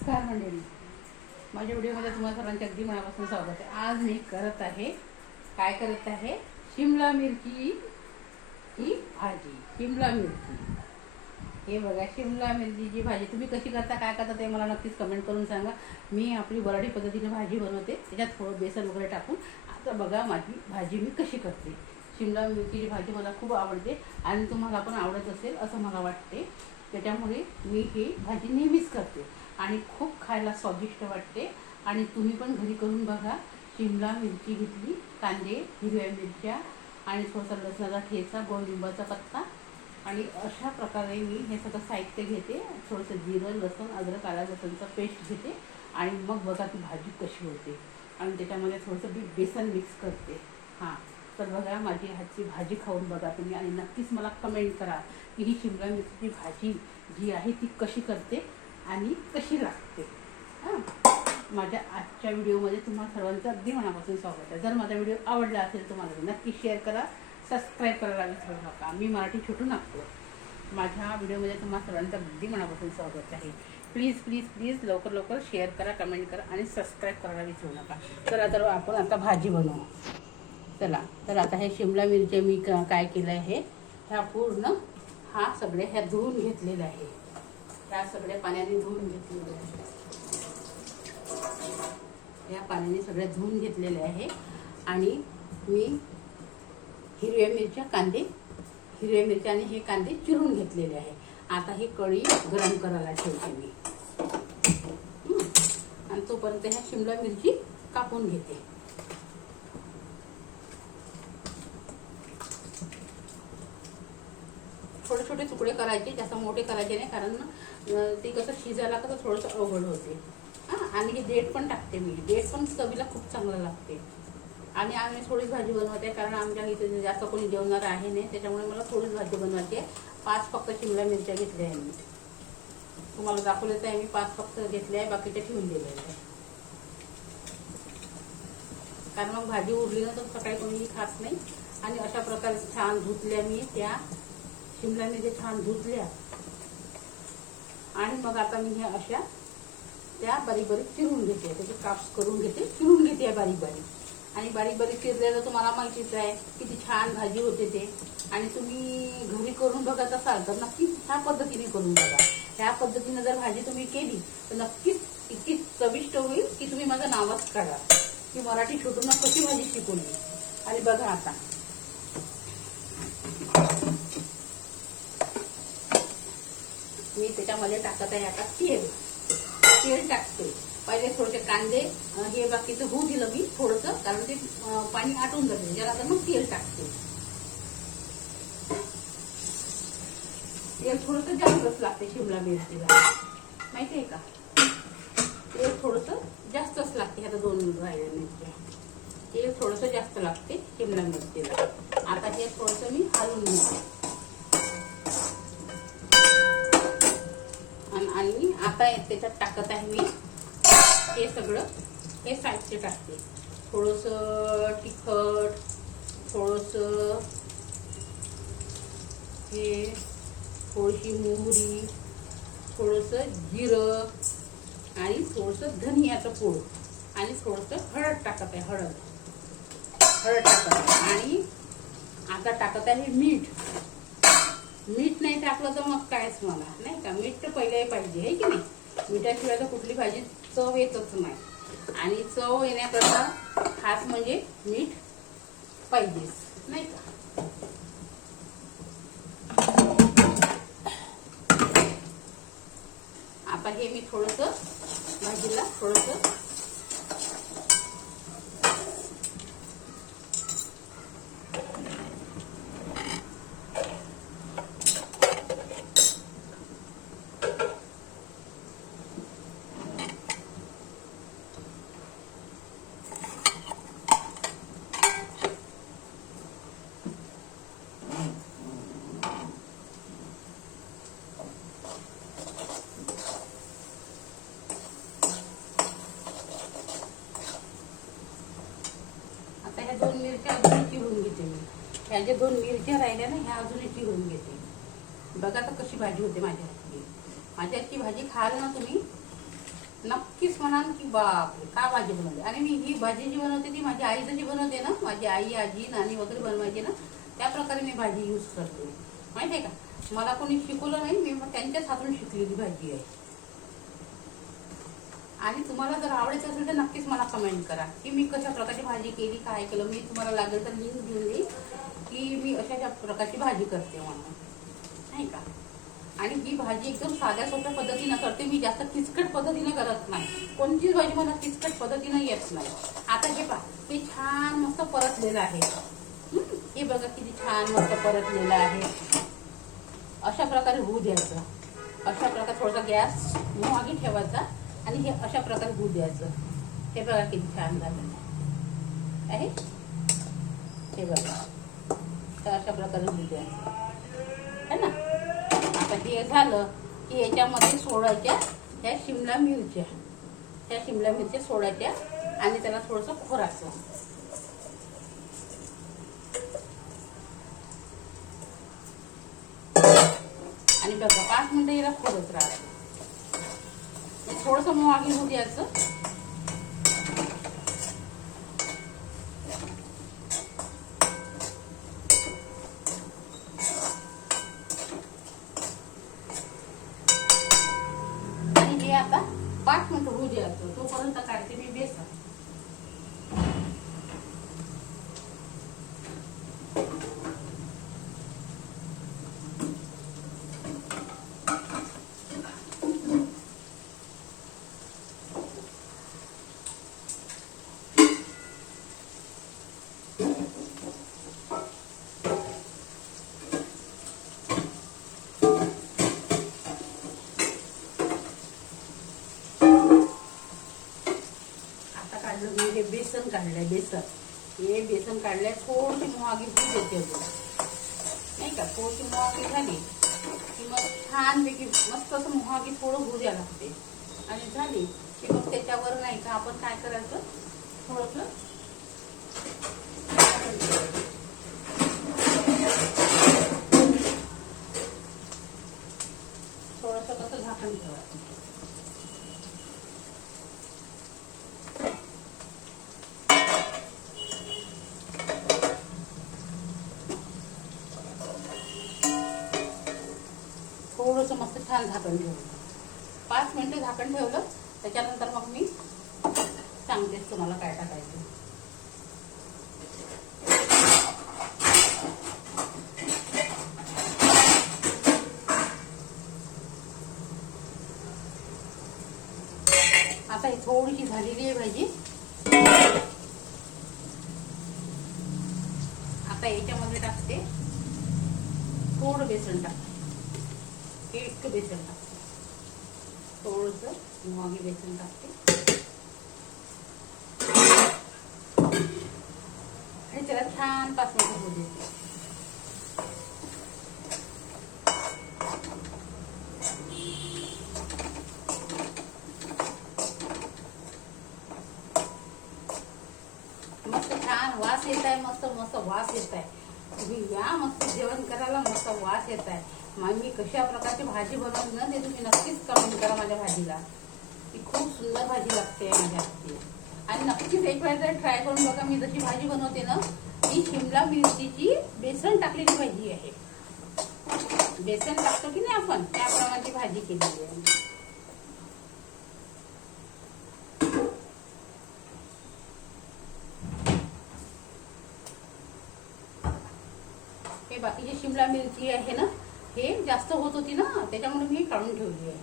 नमस्कार मंडळी, माझ्या व्हिडिओमध्ये तुम्हाला सर्वांचे अगदी मनापासून स्वागत आहे। आज मी करत आहे शिमला मिरची ही भाजी। शिमला मिरची, हे बघा, शिमला मिरचीची भाजी तुम्ही कशी करता, काय करता ते मला नक्कीच कमेंट करून सांगा। मी आपली वराठी पद्धतीने भाजी बनवते, त्याच्यात थोडं बेसन वगैरे टाकून। आता बघा माझी भाजी मी कशी करते। शिमला मिरचीची भाजी मला खूप आवडते आणि तुम्हाला पण आवडत असेल असं मला वाटते, त्याच्यामुळे मी ही भाजी नेहमीच करते आणि खूप खायला स्वादिष्ट वाटते। आणि तुम्ही पण घरी करून बघा। शिमला मिरची घेतली, कांदे, हिरव्या मिरच्या आणि थोडासा लसणाचा ठेचा, गोड लिंबाचा पत्ता आणि अशा प्रकारे मी हे सगळं साहित्य घेते। थोडंसं जिरं, लसूण, अद्रक, आलं लसूणचं पेस्ट घेते आणि मग बघा ती भाजी कशी होते। आणि त्याच्यामध्ये थोडंसं बेसन मिक्स करते। हां, तर बघा माझी हातची भाजी खाऊन बघा तुम्ही आणि नक्कीच मला कमेंट करा की ही शिमला मिरचीची भाजी जी आहे ती कशी करते आणि कशी लागते। हां, माझ्या आजच्या व्हिडिओमध्ये तुम्हाला सर्वांचं अगदी मनापासून स्वागत आहे। जर माझा व्हिडिओ आवडला असेल तुम्हाला नक्की शेअर करा, सबस्क्राईब करायला विसरू नका। मी मराठी छोटू नागपूर, माझ्या व्हिडिओमध्ये तुम्हाला सर्वांचं अगदी मनापासून स्वागत आहे। प्लीज प्लीज प्लीज लवकर लवकर शेअर करा, कमेंट करा आणि सबस्क्राईब करायला विसरू नका। तर आपण आता भाजी बनवू। चला, तर आता हे शिमला मिरच्या मी काय केलं आहे, ह्या पूर्ण ह्या धुवून घेतलेल्या आहे। ह्या सगळ्या पाण्याने धुवून घेतलेल्या आहे। या पाण्याने सगळ्या धुवून घेतलेल्या आहे आणि मी हिरव्या मिरच्या आणि हे कांदे चिरून घेतलेले आहे। आता ही कढई गरम करायला ठेवते मी आणि तोपर्यंत ह्या शिमला मिरची कापून घेते। छोटे छोटे तुकडे करायचे, जास्त मोठे करायचे नाही, कारण ते कसं शिजायला कसं थोडंसं अवघड होते। हां, आणि हे देठ पण टाकते मी, देठ पण चवीला खूप चांगलं लागते। आणि आम्ही थोडीच भाजी बनवते, कारण आमच्या इथे जास्त कोणी जेवणार आहे नाही, त्याच्यामुळे मला थोडीच भाजी बनवायची आहे। 5 फक्त शिमला मिरच्या घेतल्या आहे मी, तुम्हाला दाखवलेच आहे मी 5 फक्त घेतल्या आहे, बाकीच्या ठेवून दिलेल्या आहे। कारण मग भाजी उरली ना तर सकाळी कोणीही खात नाही। आणि अशा प्रकारे छान धुतल्या मी त्या शिमला मिरच्या, छान धुतल्या आणि मग आता मी ह्या अशा त्या बारीक बारीक चिरून घेते, त्याचे काप्स करून घेते, चिरून घेते बारीक बारीक। आणि बारीक बारीक चिरल्या तर तुम्हाला माहितीच आहे किती छान भाजी होते ते। आणि तुम्ही घरी करून बघत असाल तर नक्की ह्या पद्धतीने करून बघा। ह्या पद्धतीने जर भाजी तुम्ही केली तर नक्कीच इतकी चविष्ट होईल की तुम्ही माझं नावच काढा की मराठी छोटूंना कशी भाजी शिकवली। आणि बघा आता मी त्याच्यामध्ये टाकत आहे आता तेल टाकते। पहिले थोडेसे कांदे हे बाकीचं होऊ दिलं मी थोडंसं, कारण ते पाणी आटून जाते जरा, तर मग तेल टाकते। तेल थोडंसं जास्तच लागते शिमला मिरचीला, माहिती आहे का? तेल थोडंसं जास्तच लागते। आता 2 राहिल्या मिरच्या, तेल थोडंसं जास्त लागते शिमला मिरचीला। आता हे थोडंसं मी हलवून घेते आणि आता त्याच्यात टाकत आहे मी हे सगळं, हे साहित्य टाकते। थोडंसं तिखट, थोडंसं हे, थोडीशी मोहरी, थोडंसं जिरं आणि थोडंसं धनियाचं पूड आणि थोडंसं हळद टाकत आहे। हळद टाकत आहे आणि आता टाकत आहे मीठ नाही टाकलं तर मग कायच मला, नाही का? मीठ तर पहिले पाहिजे, आहे की नाही? मिठाशिवाय तर कुठली भाजी चव येतच नाही। आणि चव येण्याकरता खास म्हणजे मीठ पाहिजेच, नाही का? आता हे मी थोडंसं भाजीला थोडंसं ह्या 2 मिरच्या अजून चिरून घेते मी। ह्या ज्या 2 मिरच्या राहिल्या ना, ह्या अजून चिरून घेते। बघा तर कशी भाजी होते माझ्या हातची। माझ्या हातची भाजी खाल ना तुम्ही नक्कीच म्हणाल की बापरे का भाजी बनवली. आणि मी ही भाजी जी बनवते ती माझी आई जशी बनवते ना, माझी आई आजी नानी वगैरे बनवायची ना, त्या प्रकारे मी भाजी यूज करते. माहिती आहे का, मला कोणी शिकवलं नाही, मी त्यांच्याच हातून शिकलेली भाजी आहे. आणि तुम्हाला जर आवडत असेल तर नक्कीच मला कमेंट करा की मी कशा प्रकारची भाजी केली, काय केलं. मी तुम्हाला लागेल तर लिंक देऊन देईल की मी अशा प्रकारची भाजी करते म्हणून, नाही का. आणि ही भाजी एकदम साध्या सोप्या पद्धतीनं करते मी, जास्त किचकट पद्धतीनं करत नाही. कोणतीच भाजी मला किचकट पद्धतीनं येत नाही. आता हे पहा, हे छान मस्त परतलेलं आहे. हे बघा किती छान मस्त परतलेलं आहे. अशा प्रकारे होऊ द्यायचं. अशा प्रकारे थोडासा गॅस मागे ठेवायचा आणि हे अशा प्रकारे होऊ द्यायचं. हे बघा किती छान झालं आहे. हे बघा, तर अशा प्रकारे होऊ द्यायचं है ना. आता हे झालं की याच्यामध्ये सोडायच्या ह्या शिमला मिरच्या, ह्या शिमला मिरच्या सोडायच्या आणि त्याला थोडंसं खोरायचं. आणि बघा 5 मिनिटं याला खोडत राहायचं. थोडंसं मग आगी होऊ द्यायचं. आणि हे आता 5 मिनिटं होऊ द्यायचं. तोपर्यंत काढते मी बेसन. हे बेसन काढलंय, बेसन हे बेसन काढलंय. थोडीशी मोहागी होऊ देते अजून, नाही का. थोडीशी मोहागी झाली की मग छानपैकी मस्त असं मोहागी थोडं होऊ द्यायला लागते. आणि झाली की मग त्याच्यावर नाही का आपण काय करायचं, थोडंसं कसं झाकण ठेवायचं. थोडंसं मस्त छान झाकण ठेवलं. 5 मिनिटं झाकण ठेवलं. त्याच्यानंतर मग मी सांगतेच तुम्हाला काय टाकायचं. आता ही थोडीशी झालेली आहे भाजी. आता याच्यामध्ये टाकते थोडं बेसन टाकते. हे इतकं बेसन टाकते, थोडंसं मोहागी बेसन टाकते आणि त्याला छान 5 मिनिटं होऊ देते. मस्त छान वास येत आहे. मस्त मस्त वास येत आहे. तुम्ही या मस्त जेवण करायला. मस्त वास येत आहे. मग मी कशा प्रकारची भाजी बनवली ना ते तुम्ही नक्कीच कमेंट करा माझ्या भाजीला. ती खूप सुंदर भाजी लागते माझ्या हातची. आणि नक्कीच एक वेळा जर ट्राय करून बघा. मी जशी भाजी बनवते ना, ही शिमला मिरचीची बेसन टाकलेली भाजी आहे. बेसन टाकतो की नाही आपण, त्याप्रमाणे भाजी केलेली आहे. हे बाकीची शिमला मिरची आहे ना, हे जास्त होत होती ना, त्याच्यामुळे मी काढून ठेवली आहे.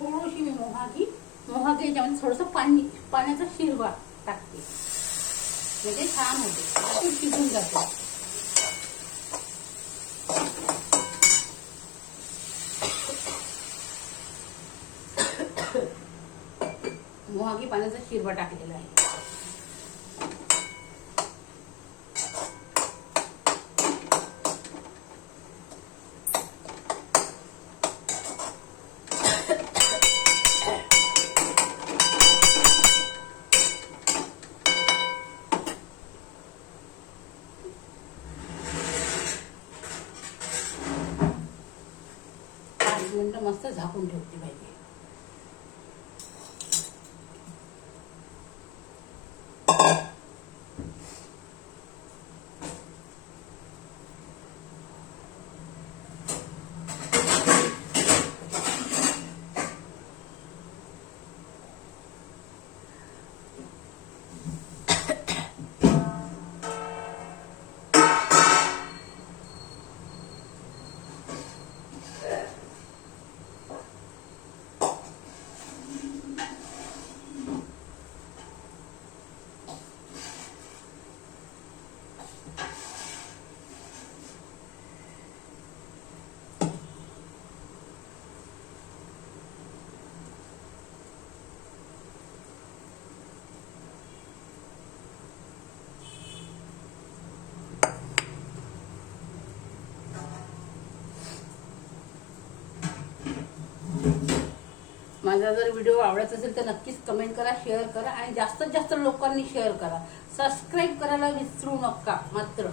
थोडीशी मी मोहागी याच्यामध्ये थोडंसं पाण्याचा शिरवा टाकते, म्हणजे छान होते, शिजून जाते. मोहागी पाण्याचा शिरवा टाकलेला आहे. झाकून ठेवते भाजी. माझा जर व्हिडिओ आवडत असेल तर नक्कीच कमेंट करा, शेअर करा आणि जास्तीत जास्त लोकांनी शेअर करा. सबस्क्राईब करायला विसरू नका मात्र.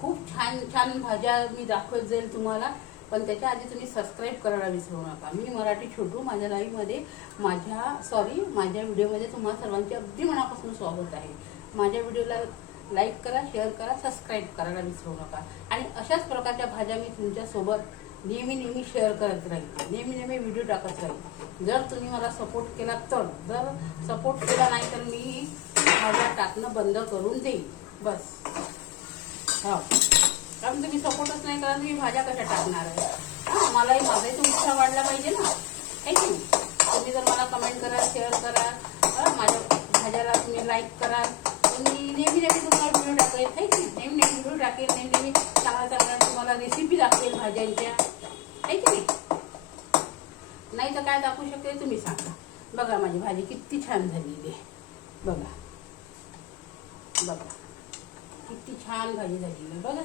खूप छान छान भाज्या मी दाखवत जाईल तुम्हाला, पण त्याच्या आधी तुम्ही सबस्क्राईब करायला विसरू नका. मी मराठी छोटू, माझ्या लाईव्हमध्ये माझ्या व्हिडिओमध्ये तुम्हा सर्वांचे अगदी मनापासून स्वागत आहे. माझ्या व्हिडिओला लाईक करा, शेअर करा, सबस्क्राईब करायला विसरू नका. आणि अशाच प्रकारच्या भाज्या मी तुमच्यासोबत नेहमी शेअर करत राहील, नेहमी व्हिडिओ टाकत राहील. जर तुम्ही मला सपोर्ट केला तर. जर सपोर्ट केला नाही तर मी भाज्या टाकणं बंद करून देईन. बस हो, कारण तुम्ही सपोर्टच नाही करा, तुम्ही भाज्या कशा टाकणार आहे. मलाही माझाही उत्साह वाढला पाहिजे ना, आहे की नाही. तुम्ही जर मला कमेंट करा, शेअर करा, माझ्या भाज्याला तुम्ही लाईक करा, मी नेहमी तुम्हाला व्हिडिओ टाकेल, आहे की नेहमी व्हिडिओ टाकेल, नेहमी चांगल्या तुम्हाला रेसिपी दाखवेल भाज्यांच्या, आहे की नाही तर काय दाखवू शकते तुम्ही सांगा. बघा माझी भाजी किती छान झालेली आहे. बघा किती छान भाजी झालेली आहे. बघा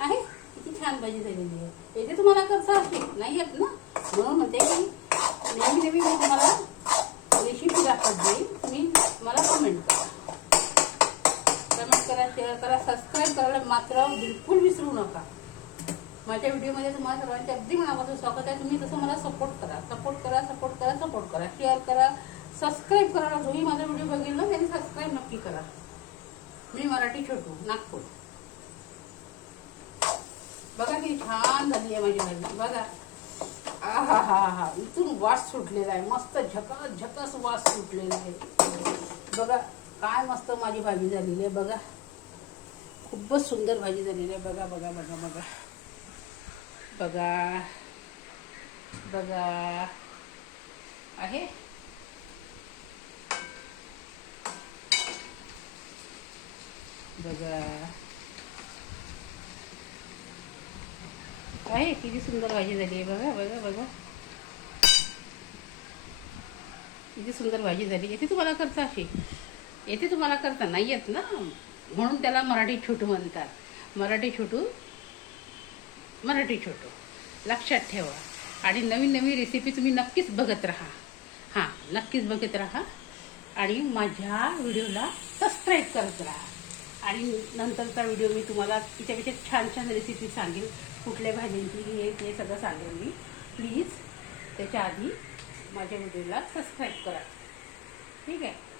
आहे किती छान भाजी झालेली आहे. येते तुम्हाला करता अशी नाही येत ना, म्हणून म्हणते की नेहमी मी तुम्हाला रेसिपी दाखवत जाईल. तुम्ही मला कमेंट करा, शेअर करा, सबस्क्राईब करायला मात्र बिलकुल विसरू नका. माझ्या व्हिडिओमध्ये तुम्हाला सर्वांचे अगदी मनापासून स्वागत आहे. तुम्ही तसं मला सपोर्ट करा, शेअर करा, सबस्क्राईब करा. जोही माझा व्हिडिओ बघेल ना त्यांनी सबस्क्राईब नक्की करा. मी मराठी छोटू, नागपूर. बघा किती छान झाली आहे माझी भाजी. बघा हा इथून वास सुटलेला आहे, मस्त झकास वास सुटलेला आहे. बघा काय मस्त माझी भाजी झालेली आहे. बघा खूपच सुंदर भाजी झालेली आहे. बघा आहे. बघा आहे किती सुंदर भाजी झाली आहे. बघा किती सुंदर भाजी झाली. येते तुम्हाला करता अशी, येते तुम्हाला करता नाही येत ना, म्हणून त्याला मराठी छोटू म्हणतात. मराठी छोटू लक्षात ठेवा. आणि नवीन रेसिपी तुम्ही नक्कीच बघत राहा. नक्कीच बघत राहा आणि माझ्या व्हिडिओला सबस्क्राईब करत राहा. आणि नंतरचा व्हिडिओ मी तुम्हाला त्याच्यापेक्षा छान रेसिपी सांगेल. कुठल्या भाज्यांची हे सगळं सांगेल मी. प्लीज त्याच्या आधी माझ्या व्हिडिओला सबस्क्राईब करा, ठीक आहे.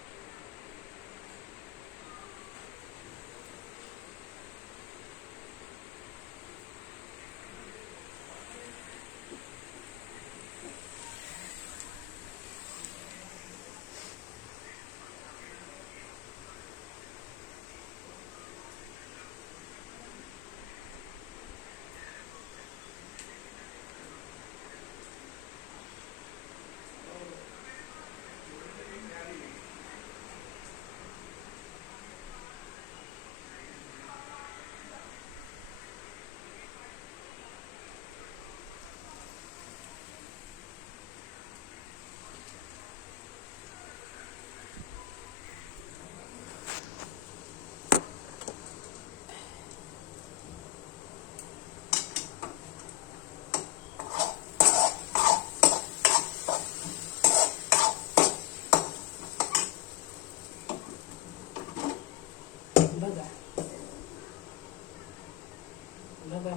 बघा